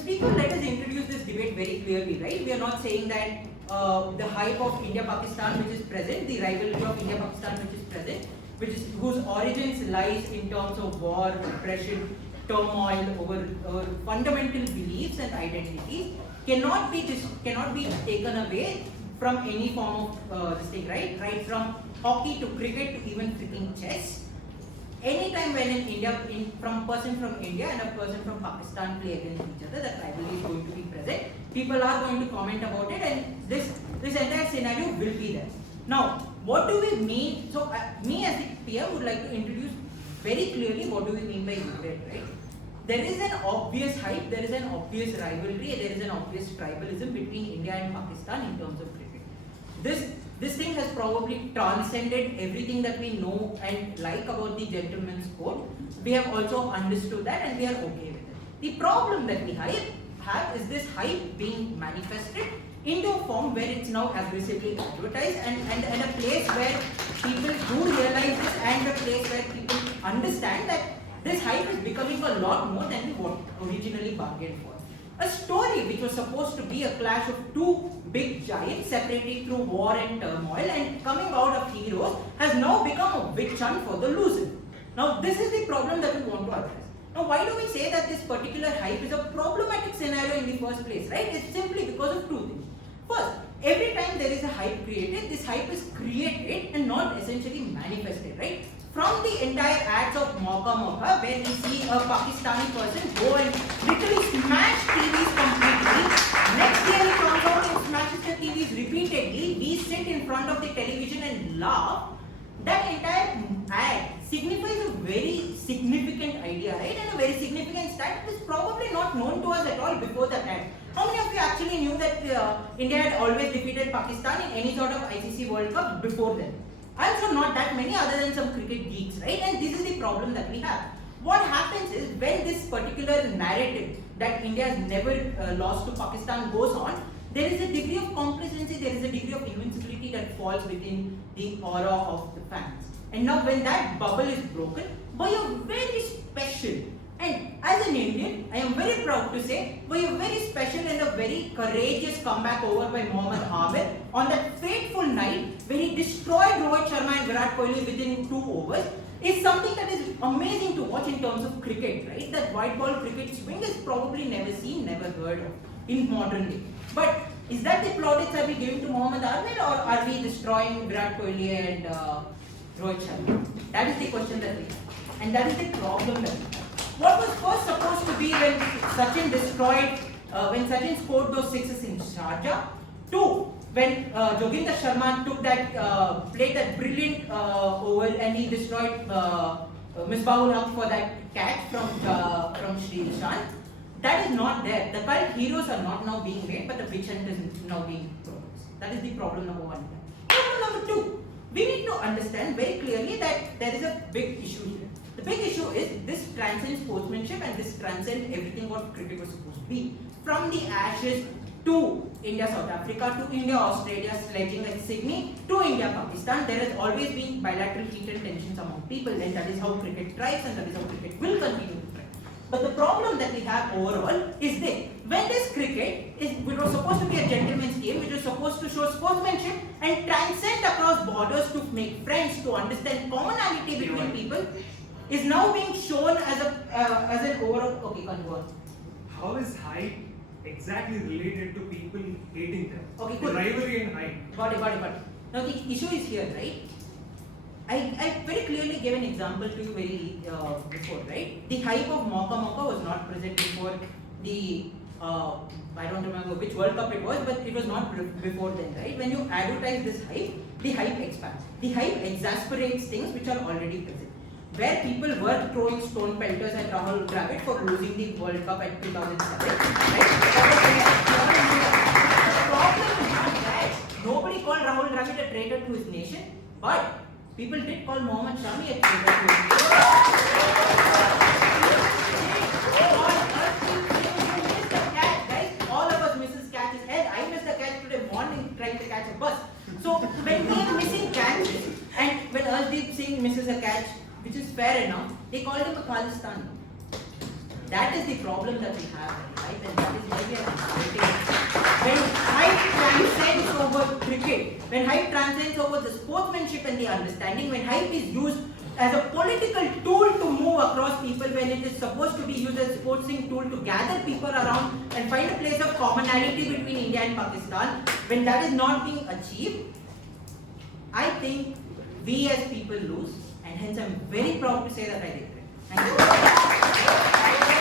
speak on, let us introduce this debate very clearly, right? We are not saying that the hype of India-Pakistan which is present, the rivalry of India-Pakistan which is present, whose origins lies in terms of war, oppression, turmoil over fundamental beliefs and identities, cannot be taken away from any form of this thing, right? Right from hockey to cricket to even freaking chess. Anytime when from a person from India and a person from Pakistan play against each other, that rivalry is going to be present. People are going to comment about it, and this entire scenario will be there. Now, what do we mean? So, me as the PM would like to introduce very clearly what do we mean by unit, right? There is an obvious hype, there is an obvious rivalry, there is an obvious tribalism between India and Pakistan in terms of cricket. This thing has probably transcended everything that we know and like about the gentleman's code. We have also understood that and we are okay with it. The problem that we have is this hype being manifested into a form where it's now aggressively advertised and a place where people do realize this and a place where people understand that this hype is becoming a lot more than what originally bargained for. A story which was supposed to be a clash of two big giants separated through war and turmoil and coming out of heroes has now become a witch hunt for the loser. Now this is the problem that we want to address. Now why do we say that this particular hype is a problematic scenario in the first place, right? It's simply because of two things. First, every time there is a hype created, this hype is created and not essentially manifested, right? From the entire ads of Mauka, where we see a Pakistani person go and literally smash TVs completely. Next year he comes out and smashes the TVs repeatedly. We sit in front of the television and laugh. That entire ad signifies a very significant idea, right? And a very significant stat that is probably not known to us at all before that ad. How many of you actually knew that India had always defeated Pakistan in any sort of ICC World Cup before then? I'm sure not that many other than some cricket geeks, right? And this is the problem that we have. What happens is when this particular narrative that India has never lost to Pakistan goes on, there is a degree of complacency, there is a degree of invincibility that falls within the aura of the fans. And now when that bubble is broken by a very special, and as an Indian, I am very proud to say, by a very special and a very courageous comeback over by Mohammad Amir on that fateful night when he destroyed Rohit Sharma and Virat Kohli within 2 overs, is something that is amazing to watch in terms of cricket, right? That white ball cricket swing is probably never seen, never heard of in modern day. But is that the plaudits are we giving to Mohammad Amir, or are we destroying Virat Kohli and Rohit Sharma? That is the question that we have. And that is the problem that we have. What was first supposed to be when Sachin scored those sixes in Sharjah, 2, when Joginder Sharma took that, played that brilliant over and he destroyed Misbahul Haq for that catch from Sri Nishant. That is not there. The current heroes are not now being made, but the witch hunt is now being progressed. That is the problem number 1. Problem number 2, we need to understand very clearly that there is a big issue here. The big issue is this transcends sportsmanship and this transcends everything what cricket was supposed to be. From the Ashes to India-South Africa to India-Australia sledging at Sydney to India-Pakistan, there has always been bilateral heat and tensions among people, and that is how cricket thrives and that is how cricket will continue to thrive. But the problem that we have overall is this. When this cricket which was supposed to be a gentleman's game, which was supposed to show sportsmanship and transcend across borders to make friends, to understand commonality between people, is now being shown as an overall. Okay, go on. How is hype exactly related to people hating them? Okay, cool. The rivalry and hype. Got it. Now the issue is here, right? I very clearly gave an example to you before, right? The hype of Mauka was not present before the I don't remember which World Cup it was, but it was not before then, right? When you advertise this hype, the hype expands. The hype exasperates things which are already present. Where people were throwing stone pelters at Rahul Dravid for losing the World Cup at 2007, right? The problem is not that. Nobody called Rahul Dravid a traitor to his nation, but people did call Mohammad Shami a traitor to his nation. All of us misses catches. Hell, I missed a catch today morning trying to catch a bus. So when we are missing catches, and when Arshdeep Singh misses a catch, which is fair enough, they called him a Khalistan. That is the problem that we have, right? And that when hype transcends over the sportsmanship and the understanding, when hype is used as a political tool to move across people, when it is supposed to be used as a sporting tool to gather people around and find a place of commonality between India and Pakistan, when that is not being achieved, I think we as people lose, and hence I'm very proud to say that I regret. Thank you.